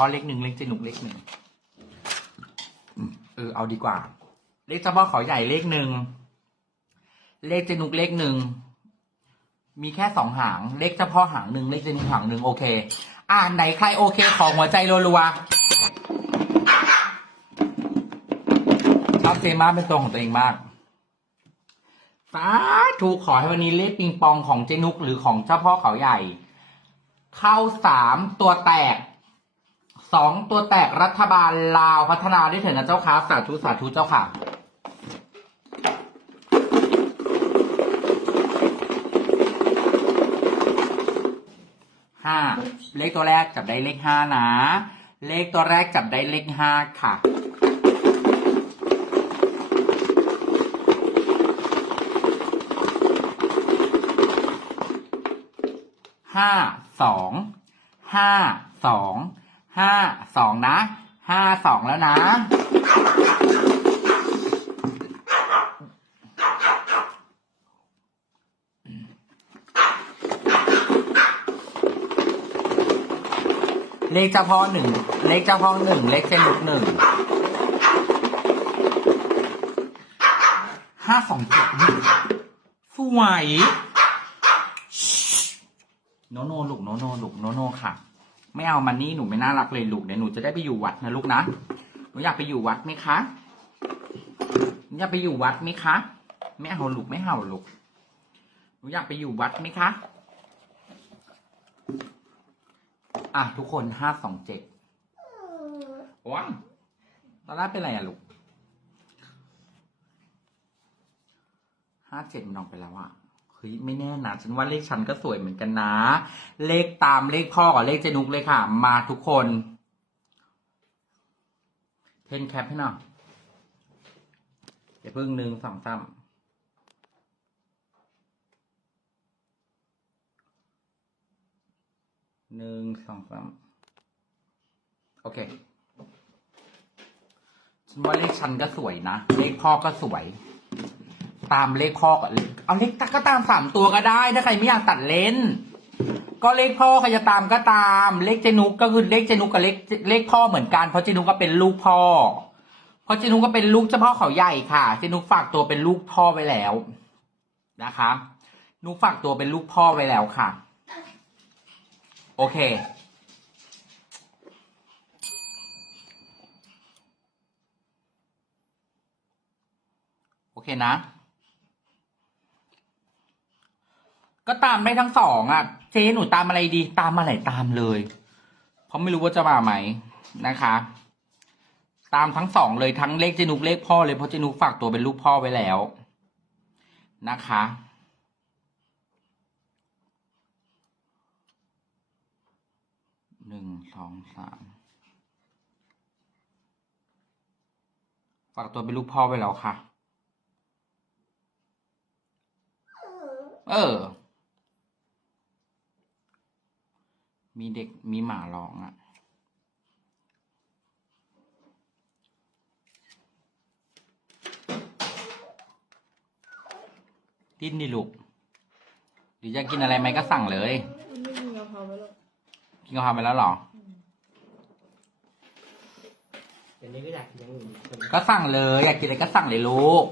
พาะเลขหนึ่งเลขเจนุกเลขหนึ่งเออเอาดีกว่า เลขเฉพาะเขาใหญ่เลขหนึ่งเลขเจนุกเลขหนึ่งมีแค่สองหาง เลขเฉพาะหางหนึ่งเลขเจนุกหางหนึ่งโอเค อ่านไหนใครโอเค ขอหัวใจรัวๆชอบเซมาเป็นตัวของตัวเองมากสาธุขอให้วันนี้เลขปิงปองของเจนุกหรือของเจ้าพ่อเขาใหญ่ เข้าสามตัวแตก สองตัวแตกรัฐบาลลาวพัฒนาได้เถิดนะเจ้าค่ะสาธุสาธุเจ้าค่ะ ห้า เลขตัวแรกจับได้เลขห้านะ เลขตัวแรกจับได้เลขห้าค่ะ ห้าสอง ห้าสอง ห้าสองนะห้าสองแล้วนะ เลขเจ้าพ่อหนึ่งเลขเจ้าพ่อหนึ่งเลขเส้นลุกหนึ่งห้าสองเจ็ดสวยโนโนลูกโนโนลูกโนโนค่ะ ไม่เอามันนี่หนูไม่น่ารักเลยลูกเดี๋ยวหนูจะได้ไปอยู่วัดนะลูกนะหนูอยากไปอยู่วัดไหมคะหนูอยากไปอยู่วัดไหมคะ ไม่เอาลูกไม่เอาลูกหนูอยากไปอยู่วัดไหมคะ อะทุกคนห้าสองเจ็ดว้าตอนแรกเป็นไรอะลูกห้าเจ็ดมันออกไปแล้วอะ เฮ้ยไม่แน่นะฉันว่าเลขฉันก็สวยเหมือนกันนะ เลขตามเลขพ่อกับเลขเจนุกเลยค่ะ มาทุกคน เทนแคปให้หน่อยอย่าเพิ่งหนึ่งสองสามหนึ่งสองสามโอเคฉันว่าเลขฉันก็สวยนะ เลขพ่อก็สวย ตามเลขพ่อกับเลขเอาเลขก็ตามสามตัวก็ได้ ถ้าใครไม่อยากตัดเลนก็เลขพ่อใครจะตามก็ตาม เลขเจนุกก็คือเลขเจนุกกับเลขเลขพ่อเหมือนกันเพราะเจนุกก็เป็นลูกพ่อ เพราะเจนุกก็เป็นลูกเจ้าพ่อเขาใหญ่ค่ะ เจนุกฝากตัวเป็นลูกพ่อไว้แล้วนะคะ นุกฝากตัวเป็นลูกพ่อไว้แล้วค่ะ โอเคโอเคนะ ก็ตามได้ทั้งสองอะ เจ๊หนูตามอะไรดี ตามอะไรตามเลย เพราะไม่รู้ว่าจะมาไหมนะคะ ตามทั้งสองเลยทั้งเลขเจนุกเลขพ่อเลยเพราะเจนุกฝากตัวเป็นลูกพ่อไว้แล้ว นะคะหนึ่งสองสามฝากตัวเป็นลูกพ่อไว้แล้วค่ะ เออ มีเด็กมีหมาร้องอะ่ะ ดิ้นดิลูกหรือจะกินอะไรไหมก็สั่งเลย มันไม่มีกะเพราไว้หรอกกินกะเพราไปแล้วเหรอ เดี๋ยวนี้ก็อยากกินอย่างอื่นใช่ไหมก็สั่งเลย อยากกินอะไรก็สั่งเลยลูก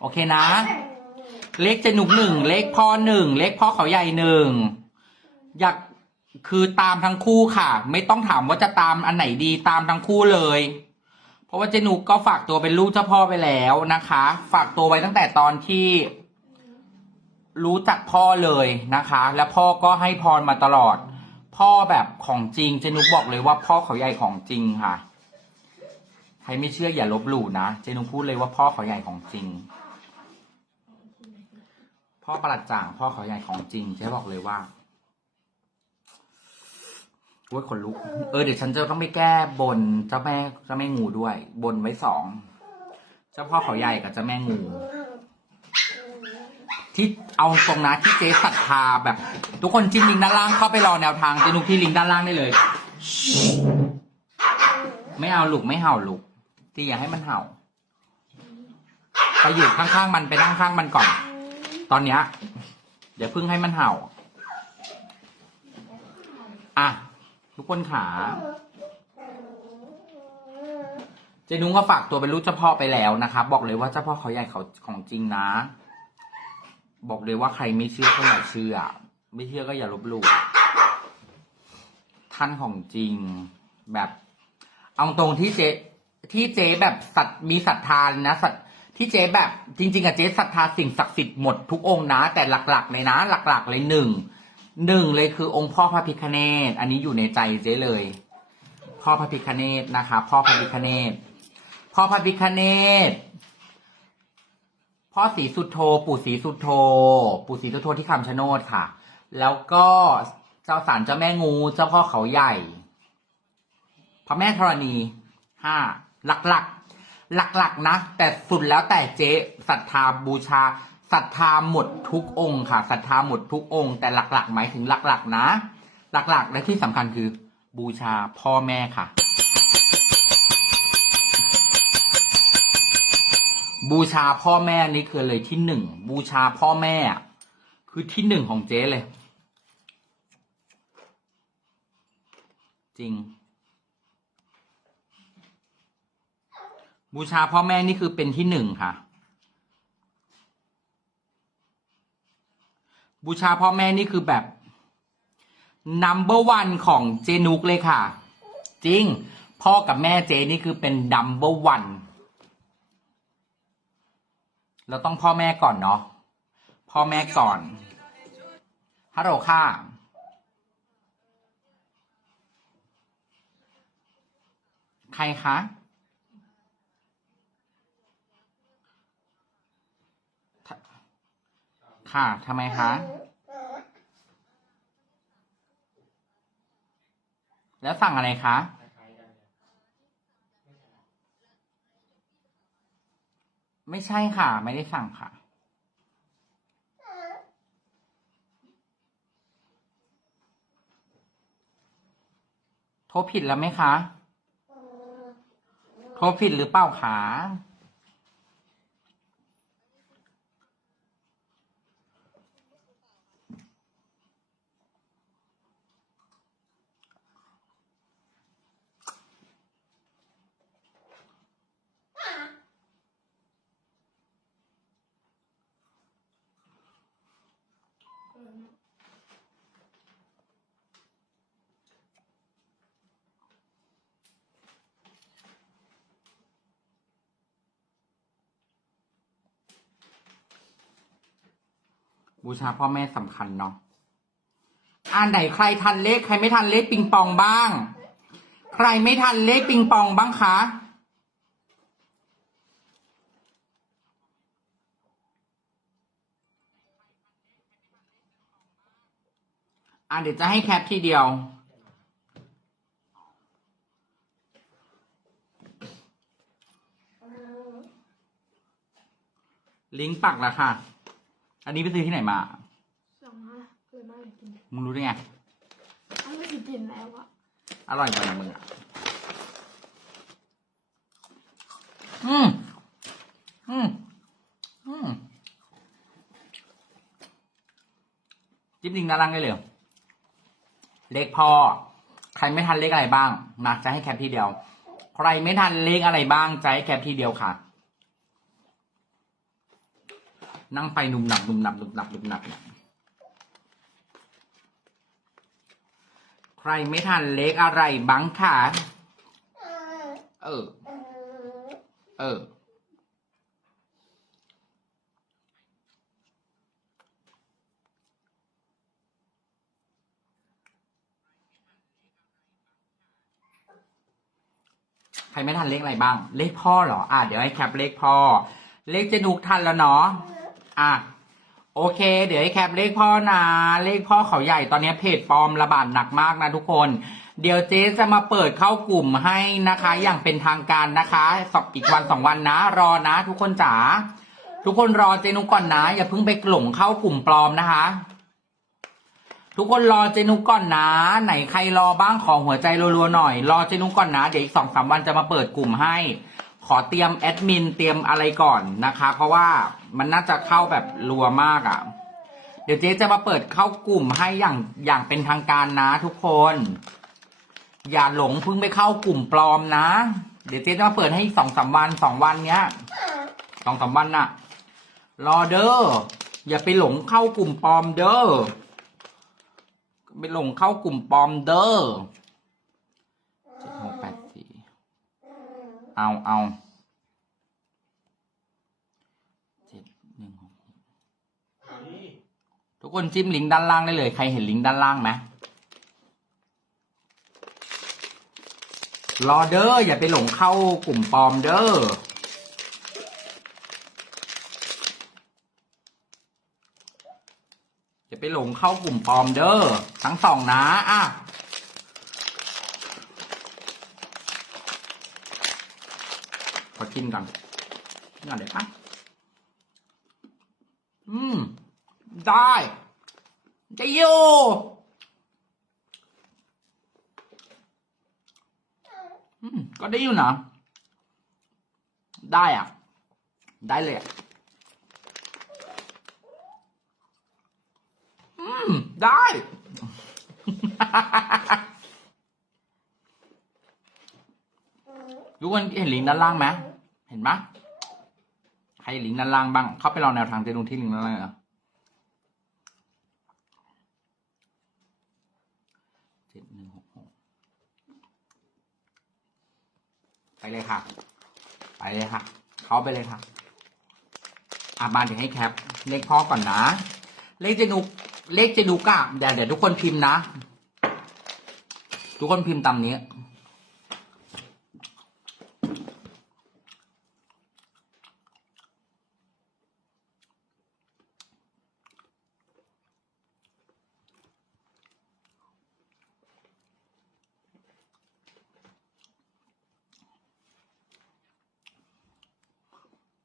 โอเคนะ เลขเจนุกหนึ่งเลขพ่อหนึ่งเลขพ่อเขาใหญ่หนึ่งอยากคือตามทั้งคู่ค่ะ ไม่ต้องถามว่าจะตามอันไหนดีตามทั้งคู่เลย เพราะว่าเจนุกก็ฝากตัวเป็นลูกเจ้าพ่อไปแล้วนะคะ ฝากตัวไว้ตั้งแต่ตอนที่ รู้จักพ่อเลยนะคะ แล้วพ่อก็ให้พรมาตลอด พ่อแบบของจริงเจนุกบอกเลยว่าพ่อเขาใหญ่ของจริงค่ะใครไม่เชื่ออย่าลบหลู่นะ เจนุกพูดเลยว่าพ่อเขาใหญ่ของจริง พ่อประหลัดจ่างพ่อเขาใหญ่ของจริงเจ๊บอกเลยว่าโอ้ยขนลุก เออเดี๋ยวฉันจะต้องไปแก้บนเจ้าแม่เจ้าแม่งูด้วย บนไว้สองเจ้าพ่อเขาใหญ่กับเจ้าแม่งู ที่เอาตรงนะที่เจ๊ศรัทธาแบบ ทุกคนจิ้มลิงก์ด้านล่างเข้าไปรอแนวทางเจนุกที่ลิงก์ด้านล่างได้เลย ไม่เอาลูกไม่เห่าลูกที่อย่าให้มันเห่าไปอยู่ข้างๆมันไปนั่งข้างมันก่อน ตอนเนี้ยเดี๋ยวเพิ่งให้มันเห่า อะ ทุกคนขา เจนุ้งก็ฝากตัวเป็นลูกเจ้าพ่อไปแล้วนะครับ บอกเลยว่าเจ้าพ่อเขาใหญ่เขาของจริงนะ บอกเลยว่าใครไม่เชื่อก็อย่าเชื่อ ไม่เชื่อก็อย่าลบหลู่ท่านของจริงแบบ เอาตรงที่เจที่เจแบบสัตมีศรัทธานะสัตที่ ที่เจ๊แบบจริง ๆอะเจ๊ศรัทธาสิ่งศักดิ์สิทธิ์หมดทุกองค์นะ แต่หลักๆเลยนะ หลัก ๆ เลยหนึ่งหนึ่งเลยคือองค์พ่อพระพิคเนตอันนี้อยู่ในใจเจ๊เลย พ่อพระพิคเนตนะคะ พ่อพระพิคเนตพ่อพระพิคเนตพ่อศรีสุโธปู่ศรีสุโธปู่ศรีสุโธที่คำชะโนดค่ะ แล้วก็เจ้าสารเจ้าแม่งูเจ้าพ่อเขาใหญ่ พระแม่ธรณีห้าหลักหลัก หลักๆนะ แต่สุดแล้วแต่เจ๊ศรัทธาบูชาศรัทธาหมดทุกองค์ค่ะศรัทธาหมดทุกองค์ แต่หลักๆ หมายถึงหลักๆ นะ หลักๆ และที่สำคัญคือ บูชาพ่อแม่ค่ะ บูชาพ่อแม่นี่คือเลยที่หนึ่งบูชาพ่อแม่ คือที่หนึ่งของเจ๊เลย จริง บูชาพ่อแม่นี่คือเป็นที่หนึ่งค่ะ บูชาพ่อแม่นี่คือแบบ number one ของเจนุกเลยค่ะ จริง พ่อกับแม่เจนี่คือเป็น number one เราต้องพ่อแม่ก่อนเนาะพ่อแม่ก่อนฮัลโหลค่ะใครคะ ค่ะทำไมคะ แล้วสั่งอะไรคะไม่ใช่ไม่ใช่ค่ะ ไม่ได้สั่งค่ะ โทรผิดแล้วไหมคะ โทรผิดหรือเปล่าคะ บูชาพ่อแม่สำคัญเนาะอ่านไหนใครทันเลขใครไม่ทันเลขปิงปองบ้าง ใครไม่ทันเลขปิงปองบ้างคะอ่าเดี๋ยวจะให้แคปทีเดียว ลิงก์ปักแล้วค่ะ อันนี้ไปซื้อที่ไหนมาสองห้าเกินมากเลยกินมึงรู้ได้ไงอันไม่ได้กินแล้วอะอร่อยกว่ามึงอะอืมอืมอืมจิ๊บดิงด้านล่างได้เลยเลขพ่อ ใครไม่ทันเลขอะไรบ้างนะจะให้แคปทีเดียว ใครไม่ทันเลขอะไรบ้างจะให้แคปทีเดียวค่ะ นั่งไปหนุ่มหนับหนุ่มหนับหนุ่มหนับหนุ่มหนับเนี่ยใครไม่ทันเลขอะไรบ้างค่ะเออ เออ ใครไม่ทันเลขอะไรบ้าง เลขพ่อเหรอ อะ เดี๋ยวให้แคปเลขพ่อ เลขเจนุกทันแล้วเนาะ อะโอเค เดี๋ยวให้แคปเลขพ่อนะเลขพ่อเขาใหญ่ตอนนี้เพจปลอมระบาดหนักมากนะทุกคน เดี๋ยวเจ๊จะมาเปิดเข้ากลุ่มให้นะคะ อย่างเป็นทางการนะคะสอบอีกวันสองวันนะ รอนะ ทุกคนจ๋าทุกคนรอเจนุกก่อนนะ อย่าเพิ่งไปหลงเข้ากลุ่มปลอมนะคะ ทุกคนรอเจนุกก่อนนะ ไหนใครรอบ้างของหัวใจรัวๆหน่อย รอเจนุกก่อนนะ เดี๋ยวอีกสองสามวันจะมาเปิดกลุ่มให้ ขอเตรียมแอดมินเตรียมอะไรก่อนนะคะ เพราะว่ามันน่าจะเข้าแบบรัวมากอะ่ะ เดี๋ยวเจ๊จะมาเปิดเข้ากลุ่มให้อย่างอย่างเป็นทางการนะทุกคน อย่าหลงเพิ่งไปเข้ากลุ่มปลอมนะ เดี๋ยวเจ๊จะมาเปิดให้สองสามวันสองวันเนี้ยสองสามวันน่ะ รอเด้ออย่าไปหลงเข้ากลุ่มปลอมเด้อไปหลงเข้ากลุ่มปลอมเด้อเจ็ดหกแปดสี่ เอาเอาเจ็ดหนึ่งหกทุกคนจิ้มลิงก์ด้านล่างได้เลย ใครเห็นลิงก์ด้านล่างไหมรอเด้ออย่าไปหลงเข้ากลุ่มปลอมเด้ออย่าไปหลงเข้ากลุ่มปลอมเด้อทั้งสองนะอะ ขอกินก่อนนก่อนเดี๋ยวปะอืม ได้จะอยู่อืม ก็ได้อยู่นะ ได้อะ ได้เลยอะ อืม ได้ ทุกคนเห็นลิงก์ด้านล่างไหมเห็นไหมใครเห็นลิงก์ด้านล่างบ้าง เข้าไปลองแนวทางเจนุที่ลิงก์ด้านล่างเหรอเจ็ดหนึ่งหกหกไปเลยค่ะ ไปเลยค่ะ เข้าไปเลยค่ะอะมาเดี๋ยวให้แคป เลขพ่อก่อนนะ เลขเจนุกเลขเจนุกอะเดี๋ยวเดี๋ยวทุกคนพิมพ์นะ ทุกคนพิมพ์ตามนี้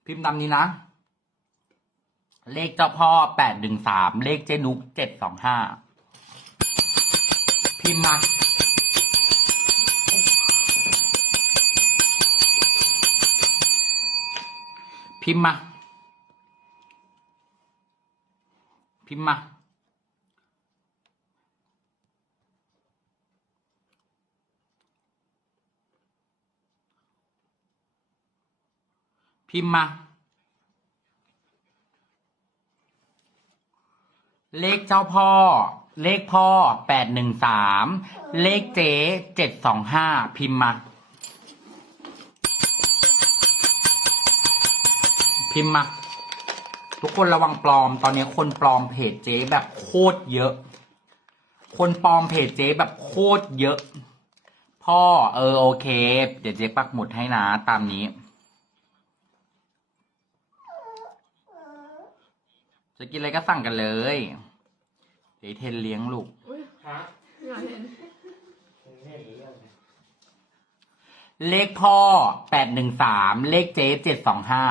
พิมพ์ตามนี้นะ เลขเจ้าพ่อแปดหนึ่งสามเลขเจนุกเจ็ดสองห้าพิมพ์มาพิมพ์มาพิมพ์มา พิมพ์มา เลขเจ้าพ่อ เลขพ่อแปดหนึ่งสามเลขเจ๊เจ็ดสองห้าพิมพ์มา พิมพ์มา ทุกคนระวังปลอม ตอนนี้คนปลอมเพจเจ๊แบบโคตรเยอะ คนปลอมเพจเจ๊แบบโคตรเยอะ พ่อเออโอเค เดี๋ยวเจ๊ปักหมุดให้นะตามนี้ จะกินอะไรก็สั่งกันเลยเดี๋ยวเทนเลี้ยงลูกอุ้ยฮะอยากเห็นผมไม่เห็นเรื่องเลยเลขพ่อแปดหนึ่งสามเลขเจ๊เจ็ดสองห้า